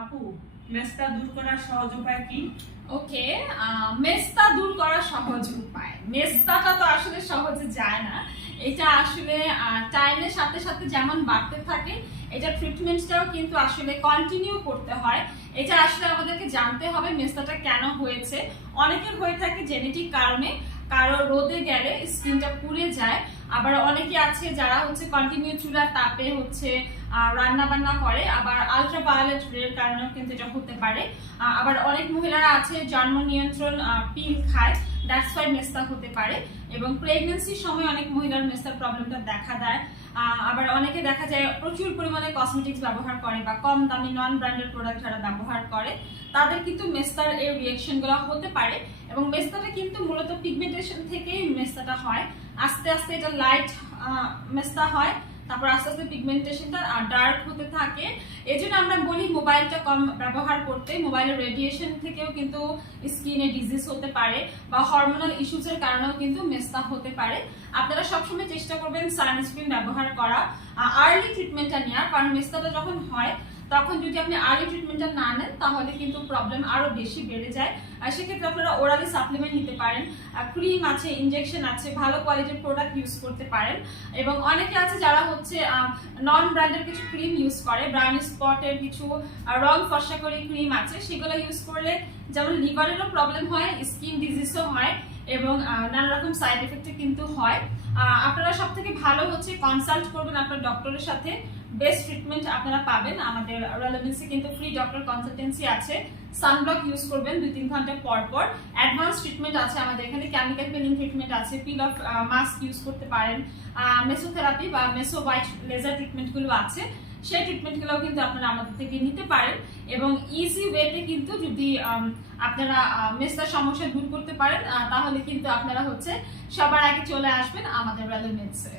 আপু মেস্তা দূর করার সহজ উপায় কি? ওকে মেস্তা দূর করার সহজ উপায়। মেস্তাটা তো আসলে সহজে যায় না। এটা আসলে টাইমের সাথে সাথে যেমন বাড়তে থাকে, এটা ট্রিটমেন্টটাও কিন্তু আসলে কন্টিনিউ করতে হয়। এটা আসলে আমাদেরকে জানতে হবে মেস্তাটা কেন হয়েছে। অনেকের হয়ে থাকে জেনেটিক কারণে। কারও রোদে গেলে স্কিনটা পুড়ে যায়। আবার অনেকে আছে যারা হচ্ছে কন্টিনিউ চুলার তাপে হচ্ছে রান্না বান্না করে, আবার আলট্রা ভায়োলেট রের কারণেও কিন্তু এটা হতে পারে। আবার অনেক মহিলারা আছে জন্ম নিয়ন্ত্রণ পিল খায় দ্যাটস ওয়াই মেস্তা হতে পারে। এবং প্রেগনেন্সির সময় অনেক মহিলার মেস্তার প্রবলেমটা দেখা দেয়। আবার অনেকে দেখা যায় প্রচুর পরিমাণে কসমেটিক্স ব্যবহার করে বা কম দামি নন ব্র্যান্ডেড প্রোডাক্ট যারা ব্যবহার করে, তাদের কিন্তু মেস্তার এই রিয়েকশনগুলো হতে পারে। এবং মেস্তাটা কিন্তু মূলত পিগমেন্টেশন থেকেই মেস্তাটা হয়। আস্তে আস্তে এটা লাইট মেস্তা হয়, তারপর আস্তে আস্তে পিগমেন্টেশনটা ডার্ক হতে থাকে। এই জন্য আমরা বলি মোবাইলটা কম ব্যবহার করতে। মোবাইলের রেডিয়েশন থেকেও কিন্তু স্কিনে ডিজিজ হতে পারে বা হরমোনাল ইস্যুসের কারণেও কিন্তু মেস্তা হতে পারে। আপনারা সবসময় চেষ্টা করবেন সানস্ক্রিন ব্যবহার করা আর্লি ট্রিটমেন্টটা নেওয়ার, কারণ মেস্তাটা যখন হয় তখন যদি আপনি আর্লি ট্রিটমেন্টটা না নেন, তাহলে কিন্তু প্রবলেম আরও বেশি বেড়ে যায়। আর সেক্ষেত্রে আপনারা ওরালি সাপ্লিমেন্ট নিতে পারেন। ক্রিম আছে ইনজেকশন আছে, ভালো কোয়ালিটির প্রোডাক্ট ইউজ করতে পারেন। এবং অনেকে আছে যারা হচ্ছে নন ব্র্যান্ডের কিছু ক্রিম ইউজ করে। ব্রাউন স্পটের কিছু রং ফর্সা করে ক্রিম আছে। সেগুলো ইউজ করলে যেমন লিভারেরও প্রবলেম হয় স্কিন ডিজিজও হয়। এবং নানা রকম সাইড এফেক্ট কিন্তু হয়। আপনারা সব থেকে ভালো হচ্ছে কনসাল্ট করবেন আপনার ডক্টরের সাথে। বেস্ট ট্রিটমেন্ট আপনারা পাবেন। আমাদের রেলেভেন্সে কিন্তু ফ্রি ডক্টর কনসালটেন্সি আছে। সানব্লক ইউজ করবেন দুই তিন ঘণ্টা পর পর। অ্যাডভান্স ট্রিটমেন্ট আছে আমাদের এখানে। কেমিক্যাল পেনিং ট্রিটমেন্ট আছে। পিল অফ মাস্ক ইউজ করতে পারেন। মেসোথেরাপি বা মেসো হোয়াইট লেজার ট্রিটমেন্টগুলো আছে। সেই ট্রিটমেন্টগুলোও কিন্তু আপনারা আমাদের থেকে নিতে পারেন এবং ইজি ওয়েতে কিন্তু যদি আপনারা মেস্তার সমস্যা দূর করতে পারেন তাহলে কিন্তু আপনারা হচ্ছে সবার আগে চলে আসবেন আমাদের রেলেভেন্সে